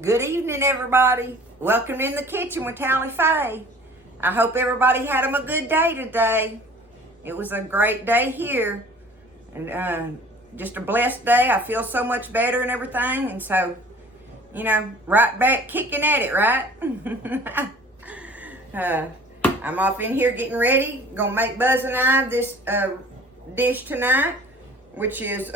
Good evening, everybody. Welcome in the kitchen with Tally Faye. I hope everybody had a good day today. It was a great day here. And just a blessed day. I feel so much better and everything. And so, you know, right back kicking at it, right? I'm off in here getting ready. Gonna make Buzz and I this dish tonight, which is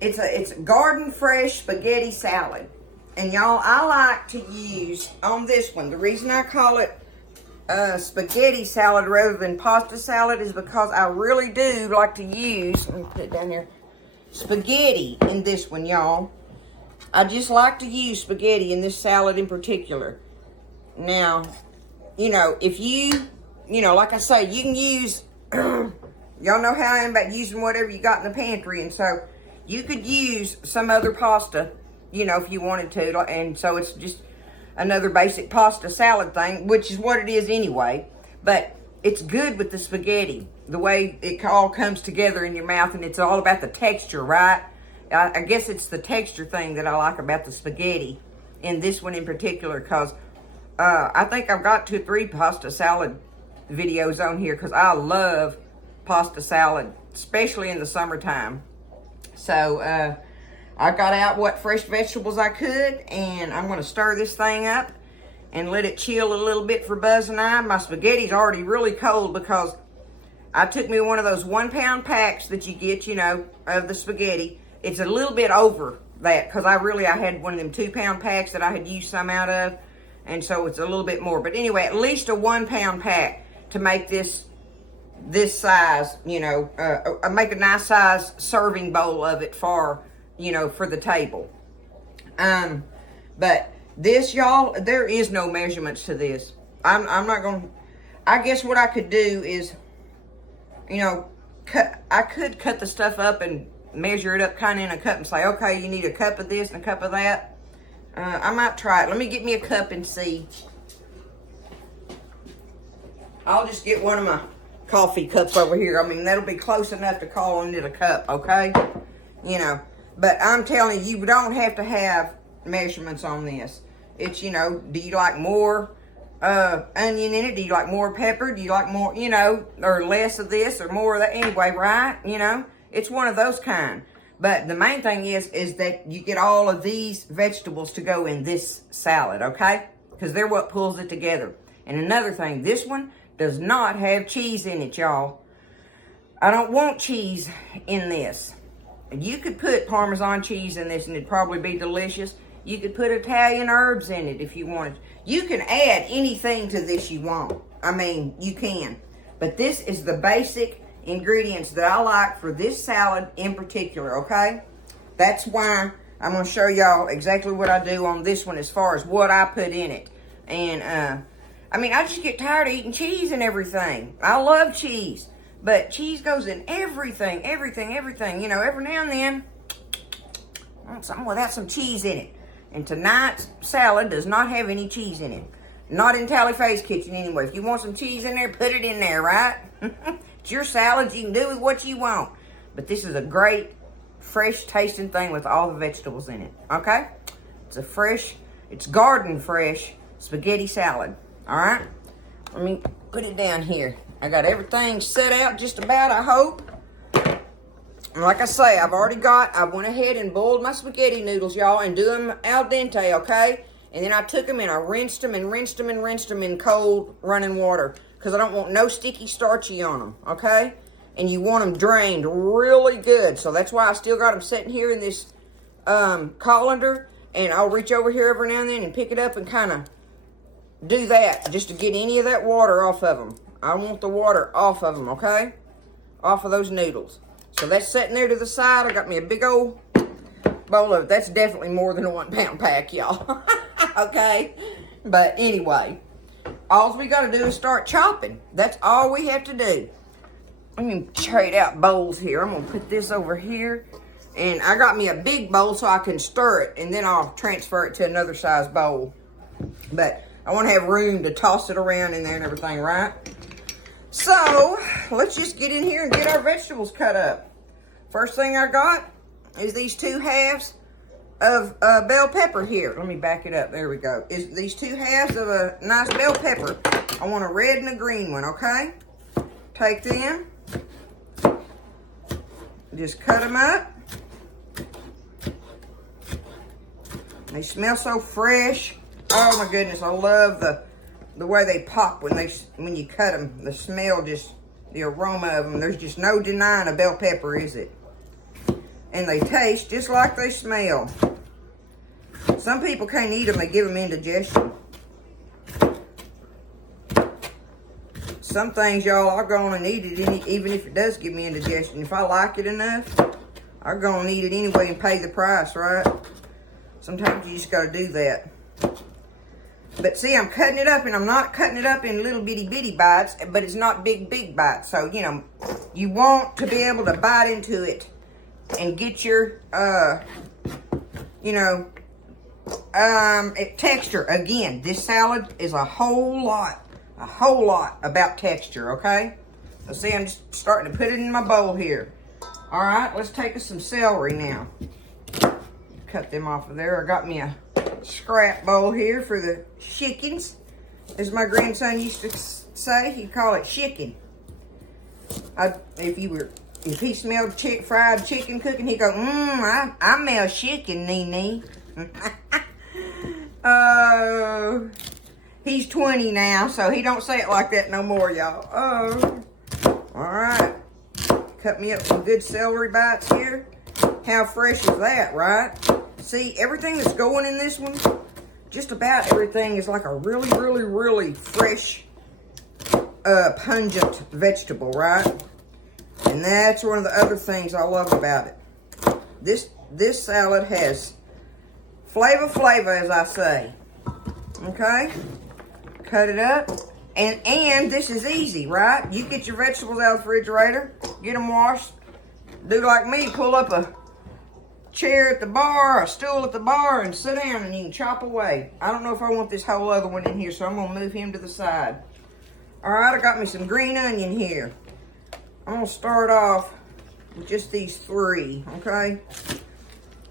it's a garden fresh spaghetti salad. And y'all, I like to use on this one, the reason I call it spaghetti salad rather than pasta salad is because I really do like to use, let me put it down here, spaghetti in this one, y'all. I just like to use spaghetti in this salad in particular. Now, you know, if you know, like I say, you can use, y'all know how I am about using whatever you got in the pantry, and so you could use some other pasta, you know, if you wanted to, and so it's just another basic pasta salad thing, which is what it is anyway, but it's good with the spaghetti, the way it all comes together in your mouth, and it's all about the texture, right? I guess it's the texture thing that I like about the spaghetti in this one in particular, because I think I've got 2 or 3 pasta salad videos on here, because I love pasta salad, especially in the summertime. So, I got out what fresh vegetables I could, and I'm going to stir this thing up and let it chill a little bit for Buzz and I. My spaghetti's already really cold because I took me one of those 1-pound packs that you get, you know, of the spaghetti. It's a little bit over that because I had one of them 2-pound packs that I had used some out of, and so it's a little bit more. But anyway, at least a 1-pound pack to make this size, you know, make a nice size serving bowl of it for, you know, for the table. But this, y'all, there is no measurements to this. I'm not gonna, I guess what I could do is, you know, I could cut the stuff up and measure it up kind of in a cup and say, okay, you need a cup of this and a cup of that. I might try it. Let me get me a cup and see. I'll just get one of my coffee cups over here. I mean, that'll be close enough to calling it a cup, okay? You know. But I'm telling you, you don't have to have measurements on this. It's, you know, do you like more onion in it? Do you like more pepper? Do you like more, you know, or less of this or more of that? Anyway, right? You know, it's one of those kind. But the main thing is that you get all of these vegetables to go in this salad, okay? Because they're what pulls it together. And another thing, this one does not have cheese in it, y'all. I don't want cheese in this. You could put Parmesan cheese in this and it'd probably be delicious. You could put Italian herbs in it if you wanted. You can add anything to this you want. I mean, you can. But this is the basic ingredients that I like for this salad in particular, okay? That's why I'm going to show y'all exactly what I do on this one as far as what I put in it. And, I mean, I just get tired of eating cheese and everything. I love cheese. But cheese goes in everything. You know, every now and then, I want something without some cheese in it. And tonight's salad does not have any cheese in it. Not in Tally Faye's kitchen anyway. If you want some cheese in there, put it in there, right? It's your salad. You can do with what you want. But this is a great, fresh tasting thing with all the vegetables in it. Okay? It's garden fresh spaghetti salad. All right? Let me put it down here. I got everything set out just about, I hope. And like I say, I went ahead and boiled my spaghetti noodles, y'all, and do them al dente, okay? And then I took them and I rinsed them in cold running water because I don't want no sticky starchy on them, okay? And you want them drained really good. So that's why I still got them sitting here in this colander, and I'll reach over here every now and then and pick it up and kind of do that just to get any of that water off of them. I want the water off of them, okay? Off of those noodles. So that's sitting there to the side. I got me a big old bowl of it. That's definitely more than a 1-pound pack, y'all. Okay? But anyway, all we got to do is start chopping. That's all we have to do. Let me trade out bowls here. I'm going to put this over here. And I got me a big bowl so I can stir it. And then I'll transfer it to another size bowl. But I want to have room to toss it around in there and everything, right? So, let's just get in here and get our vegetables cut up. First thing I got is these 2 halves of bell pepper here. Let me back it up. There we go. Is these 2 halves of a nice bell pepper. I want a red and a green one, okay? Take them. Just cut them up. They smell so fresh. Oh my goodness, I love the way they pop when you cut them. The smell, just the aroma of them. There's just no denying a bell pepper, is it? And they taste just like they smell. Some people can't eat them, they give them indigestion. Some things, y'all, I'll go on and eat it, even if it does give me indigestion. If I like it enough, I'll go and eat it anyway and pay the price, right? Sometimes you just gotta do that. But see, I'm cutting it up, and I'm not cutting it up in little bitty bites, but it's not big bites. So, you know, you want to be able to bite into it and get your, you know, texture. Again, this salad is a whole lot about texture, okay? So see, I'm just starting to put it in my bowl here. All right, let's take us some celery now. Cut them off of there. I got me a scrap bowl here for the chickens. As my grandson used to say, he'd call it chicken. If he smelled fried chicken cooking, he'd go, I smell chicken, Nee. Oh, he's 20 now, so he don't say it like that no more, y'all. Oh, all right. Cut me up some good celery bites here. How fresh is that, right? See, everything that's going in this one, just about everything is like a really fresh, pungent vegetable, right? And that's one of the other things I love about it. This salad has flavor, as I say. Okay? Cut it up. And this is easy, right? You get your vegetables out of the refrigerator, get them washed. Do like me, pull up a chair at the bar, a stool at the bar, and sit down, and you can chop away. I don't know if I want this whole other one in here, so I'm gonna move him to the side. All right, I got me some green onion here. I'm gonna start off with just these 3, okay?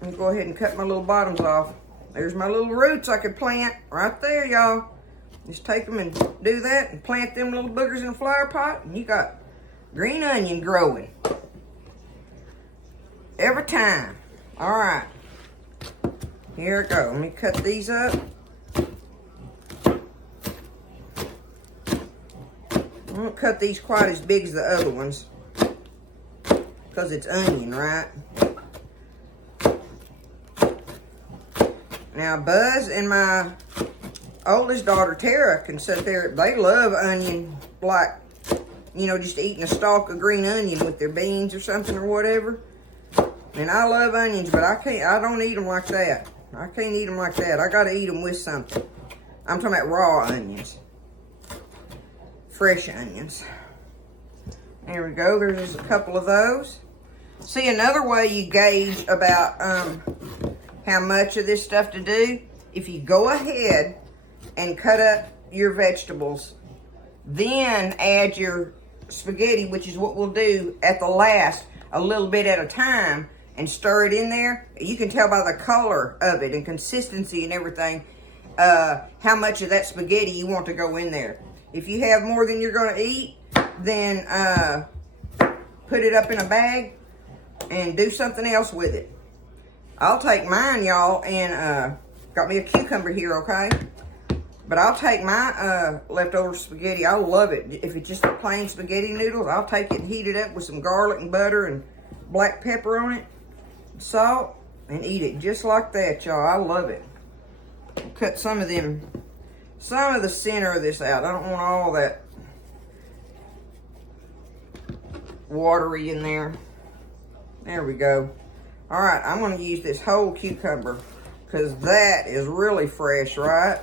I'm gonna go ahead and cut my little bottoms off. There's my little roots I could plant right there, y'all. Just take them and do that and plant them little boogers in a flower pot, and you got green onion growing. Every time. All right. Here we go. Let me cut these up. I won't cut these quite as big as the other ones because it's onion, right? Now, Buzz and my oldest daughter, Tara, can sit there. They love onion, like, you know, just eating a stalk of green onion with their beans or something or whatever. And I love onions, but I don't eat them like that. I can't eat them like that. I got to eat them with something. I'm talking about raw onions. Fresh onions. There we go. There's just a couple of those. See, another way you gauge about how much of this stuff to do, if you go ahead and cut up your vegetables, then add your spaghetti, which is what we'll do at the last, a little bit at a time, and stir it in there. You can tell by the color of it and consistency and everything how much of that spaghetti you want to go in there. If you have more than you're going to eat, then put it up in a bag and do something else with it. I'll take mine, y'all, and got me a cucumber here, okay? But I'll take my leftover spaghetti. I love it. If it's just plain spaghetti noodles, I'll take it and heat it up with some garlic and butter and black pepper on it, salt, and eat it just like that, y'all. I love it. Cut some of the center of this out. I don't want all that watery in there. There we go. All right, I'm going to use this whole cucumber because that is really fresh, right?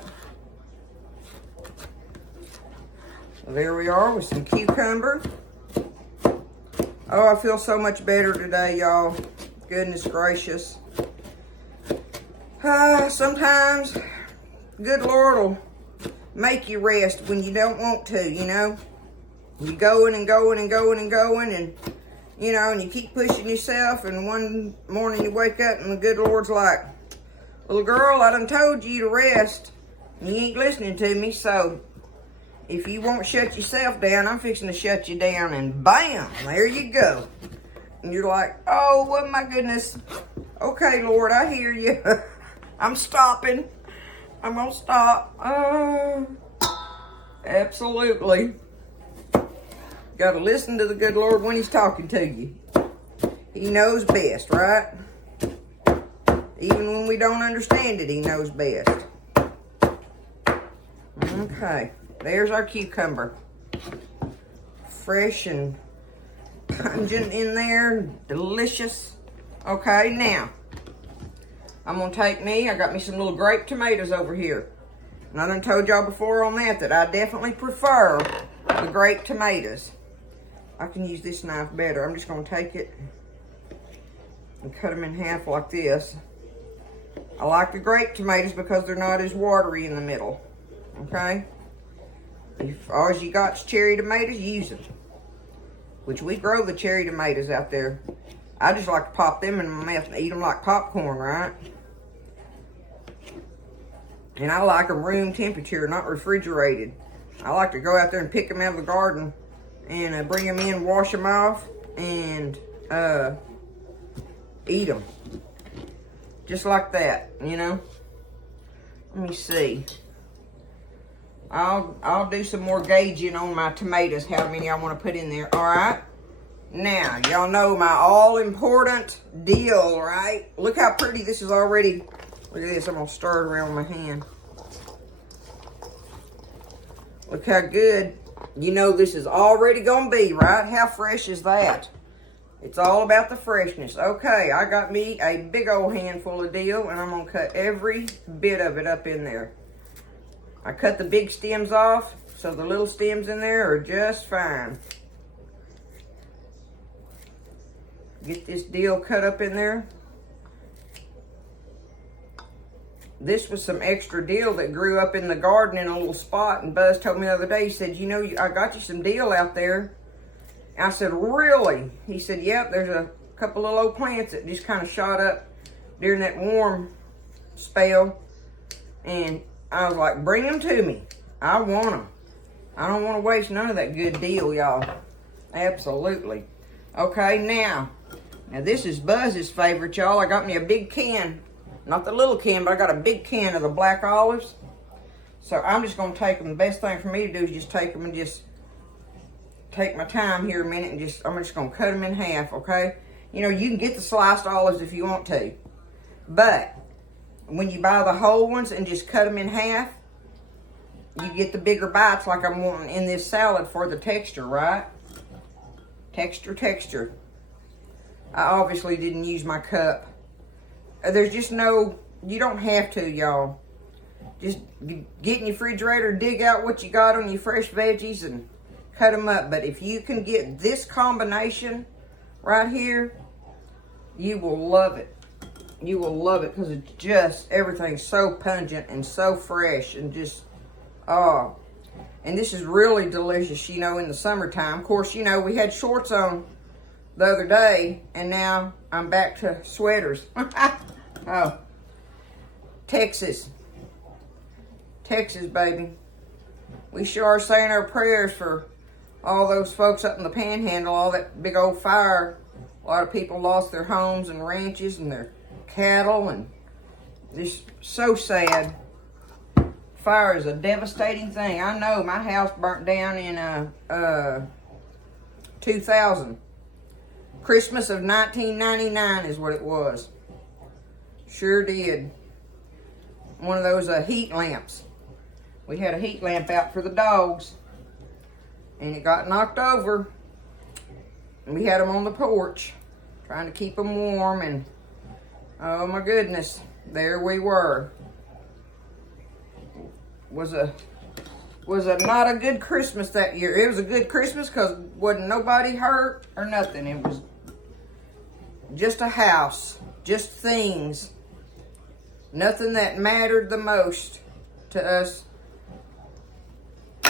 So there we are with some cucumber. Oh, I feel so much better today, y'all. Goodness gracious. Sometimes, good Lord will make you rest when you don't want to, you know. You're going and going and going and going, and, you know, and you keep pushing yourself, and one morning you wake up and the good Lord's like, Little girl, I done told you to rest. You ain't listening to me, so if you won't shut yourself down, I'm fixing to shut you down, and bam, there you go. And you're like, oh, well, my goodness. Okay, Lord, I hear you. I'm stopping. I'm gonna stop. Absolutely. Gotta listen to the good Lord when he's talking to you. He knows best, right? Even when we don't understand it, he knows best. Okay, there's our cucumber. Fresh and pungent in there, delicious. Okay, now, I'm gonna take I got me some little grape tomatoes over here. And I done told y'all before on that I definitely prefer the grape tomatoes. I can use this knife better. I'm just gonna take it and cut them in half like this. I like the grape tomatoes because they're not as watery in the middle, okay? If all you got is cherry tomatoes, use them. Which we grow the cherry tomatoes out there. I just like to pop them in my mouth and eat them like popcorn, right? And I like them room temperature, not refrigerated. I like to go out there and pick them out of the garden and bring them in, wash them off, and eat them. Just like that, you know. Let me see. I'll do some more gauging on my tomatoes, how many I want to put in there. All right. Now, y'all know my all-important dill, right? Look how pretty this is already. Look at this. I'm going to stir it around with my hand. Look how good. You know this is already going to be, right? How fresh is that? It's all about the freshness. Okay, I got me a big old handful of dill, and I'm going to cut every bit of it up in there. I cut the big stems off, so the little stems in there are just fine. Get this dill cut up in there. This was some extra dill that grew up in the garden in a little spot, and Buzz told me the other day, he said, you know, I got you some dill out there. I said, really? He said, yep, there's a couple of old plants that just kind of shot up during that warm spell. And I was like, bring them to me. I want them. I don't want to waste none of that good dill, y'all. Absolutely. Okay, now this is Buzz's favorite, y'all. I got me a big can. Not the little can, but I got a big can of the black olives. So I'm just going to take them. The best thing for me to do is just take them and just take my time here a minute, and I'm just going to cut them in half, okay? You know, you can get the sliced olives if you want to. But when you buy the whole ones and just cut them in half, you get the bigger bites like I'm wanting in this salad for the texture, right? Texture. I obviously didn't use my cup. There's just no, you don't have to, y'all. Just get in your refrigerator, dig out what you got on your fresh veggies and cut them up. But if you can get this combination right here, you will love it. You will love it because it's just, everything's so pungent and so fresh and just, oh. And this is really delicious, you know, in the summertime. Of course, you know, we had shorts on the other day, and now I'm back to sweaters. Oh. Texas, baby. We sure are saying our prayers for all those folks up in the panhandle, all that big old fire. A lot of people lost their homes and ranches and their cattle, and just so sad. Fire is a devastating thing. I know my house burnt down in 2000. Christmas of 1999 is what it was. Sure did. One of those heat lamps. We had a heat lamp out for the dogs, and it got knocked over. And we had them on the porch, trying to keep them warm, and oh my goodness, there we were. Was a not a good Christmas that year. It was a good Christmas because wasn't nobody hurt or nothing. It was just a house, just things. Nothing that mattered the most to us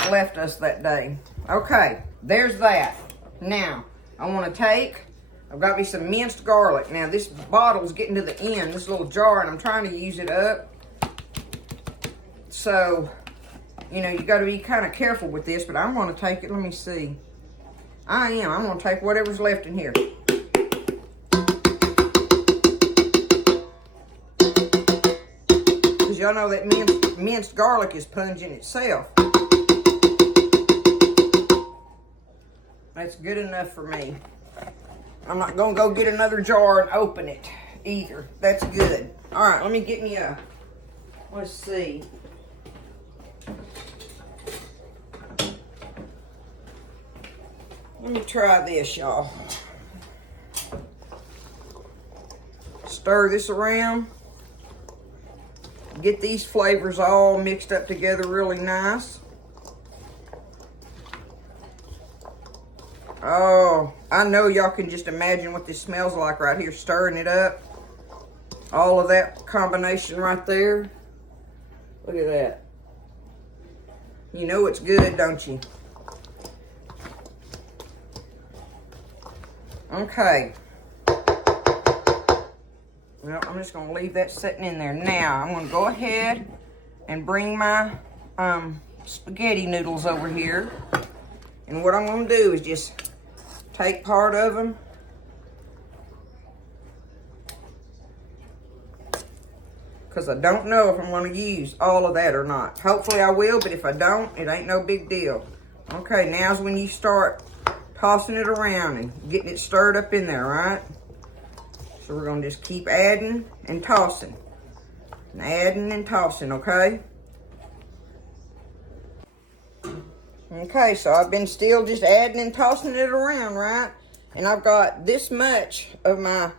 left us that day. Okay, there's that. Now, I want to take I've got me some minced garlic. Now, this bottle's getting to the end, this little jar, and I'm trying to use it up. So, you know, you got to be kind of careful with this, but I'm going to take it. Let me see. I'm going to take whatever's left in here. Because y'all know that minced garlic is pungent itself. That's good enough for me. I'm not going to go get another jar and open it either. That's good. All right, let me get me a, let's see. Let me try this, y'all. Stir this around. Get these flavors all mixed up together really nice. Oh, I know y'all can just imagine what this smells like right here, stirring it up. All of that combination right there. Look at that. You know it's good, don't you? Okay. Well, I'm just going to leave that sitting in there. Now, I'm going to go ahead and bring my spaghetti noodles over here. And what I'm going to do is just take part of them. Because I don't know if I'm going to use all of that or not. Hopefully I will, but if I don't, it ain't no big deal. Okay, now's when you start tossing it around and getting it stirred up in there, right? So we're going to just keep adding and tossing. And adding and tossing, okay? Okay, so I've been still just adding and tossing it around, right? And I've got this much of my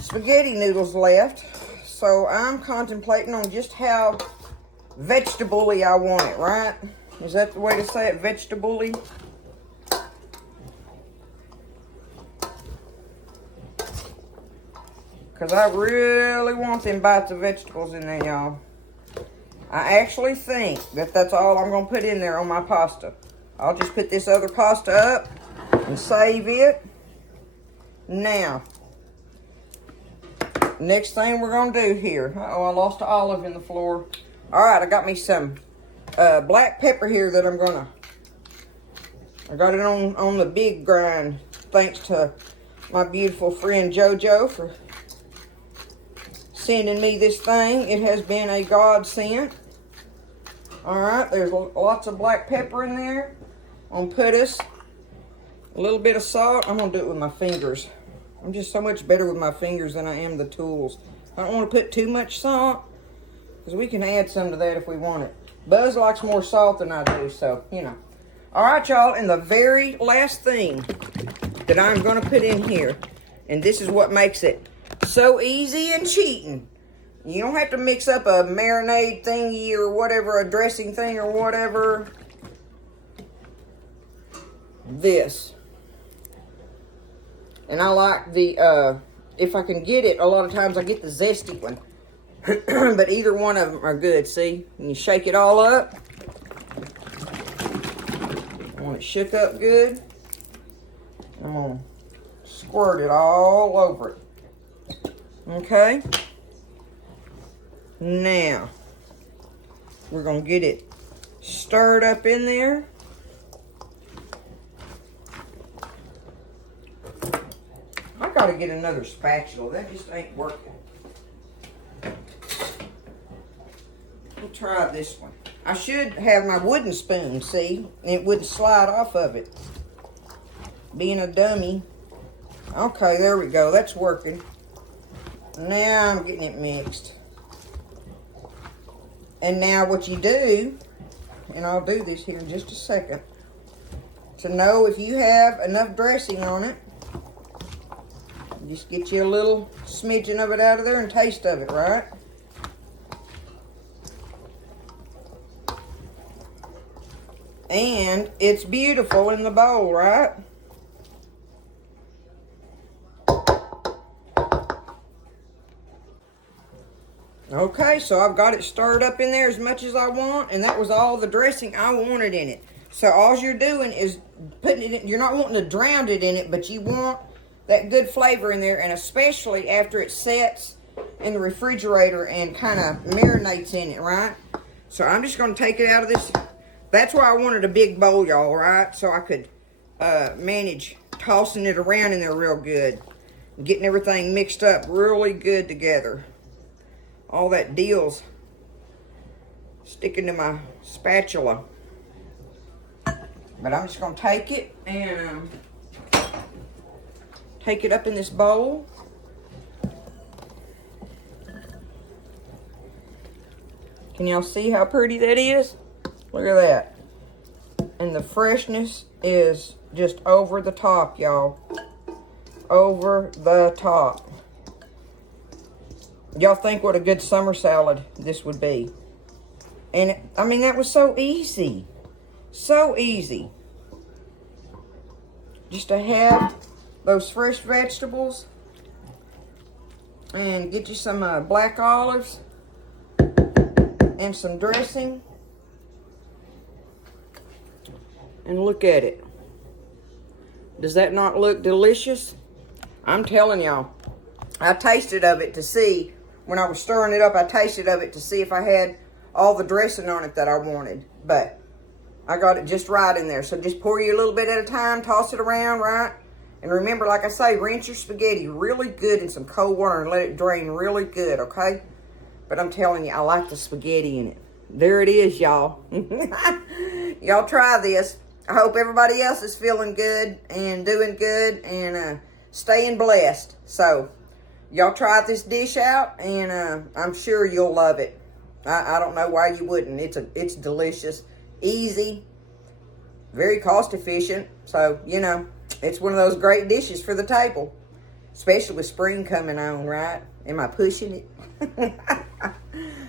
spaghetti noodles left. So I'm contemplating on just how vegetable-y I want it, right? Is that the way to say it, vegetable-y? Because I really want them bites of vegetables in there, y'all. I actually think that that's all I'm going to put in there on my pasta. I'll just put this other pasta up and save it. Now, next thing we're going to do here. Uh-oh, I lost an olive in the floor. All right, I got me some black pepper here that I'm going to... I got it on the big grind, thanks to my beautiful friend JoJo for sending me this thing. It has been a godsend. All right, there's lots of black pepper in there. I'm gonna put us a little bit of salt. I'm gonna do it with my fingers. I'm just so much better with my fingers than I am the tools. I don't want to put too much salt because we can add some to that if we want it. Buzz likes more salt than I do, so, you know. All right, y'all, and the very last thing that I'm gonna put in here, and this is what makes it so easy and cheating. You don't have to mix up a marinade thingy or whatever, a dressing thing or whatever. This. And I like the, if I can get it, a lot of times I get the zesty one. But either one of them are good, see? And you shake it all up. I want it shook up good. I'm going to squirt it all over it. Okay, now we're going to get it stirred up in there. I got to get another spatula. That just ain't working. We'll try this one. I should have my wooden spoon, see? And it wouldn't slide off of it. Being a dummy. Okay, there we go. That's working. Now I'm getting it mixed. And now what you do, and I'll do this here in just a second, to know if you have enough dressing on it, just get you a little smidgen of it out of there and taste of it, right? And it's beautiful in the bowl, right? Okay, so I've got it stirred up in there as much as I want, and that was all the dressing I wanted in it. So all you're doing is putting it in, you're not wanting to drown it in it, but you want that good flavor in there, and especially after it sets in the refrigerator and kind of marinates in it, right? So I'm just going to take it out of this. That's why I wanted a big bowl, y'all, right? So I could manage tossing it around in there real good. Getting everything mixed up really good together. All that dill's sticking to my spatula. But I'm just going to take it and take it up in this bowl. Can y'all see how pretty that is? Look at that. And the freshness is just over the top, y'all. Over the top. Y'all think what a good summer salad this would be. And, I mean, that was so easy. So easy. Just to have those fresh vegetables. And get you some black olives. And some dressing. And look at it. Does that not look delicious? I'm telling y'all. I tasted of it to see, when I was stirring it up, I tasted of it to see if I had all the dressing on it that I wanted. But I got it just right in there. So just pour you a little bit at a time, toss it around, right? And remember, like I say, rinse your spaghetti really good in some cold water and let it drain really good, okay? But I'm telling you, I like the spaghetti in it. There it is, y'all. Y'all try this. I hope everybody else is feeling good and doing good and staying blessed. So, y'all try this dish out, and I'm sure you'll love it. I don't know why you wouldn't. It's delicious, easy, very cost efficient. So, you know, it's one of those great dishes for the table, especially with spring coming on, right? Am I pushing it?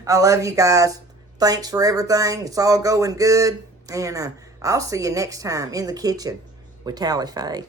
I love you guys. Thanks for everything. It's all going good, and I'll see you next time in the kitchen with Tally Faye.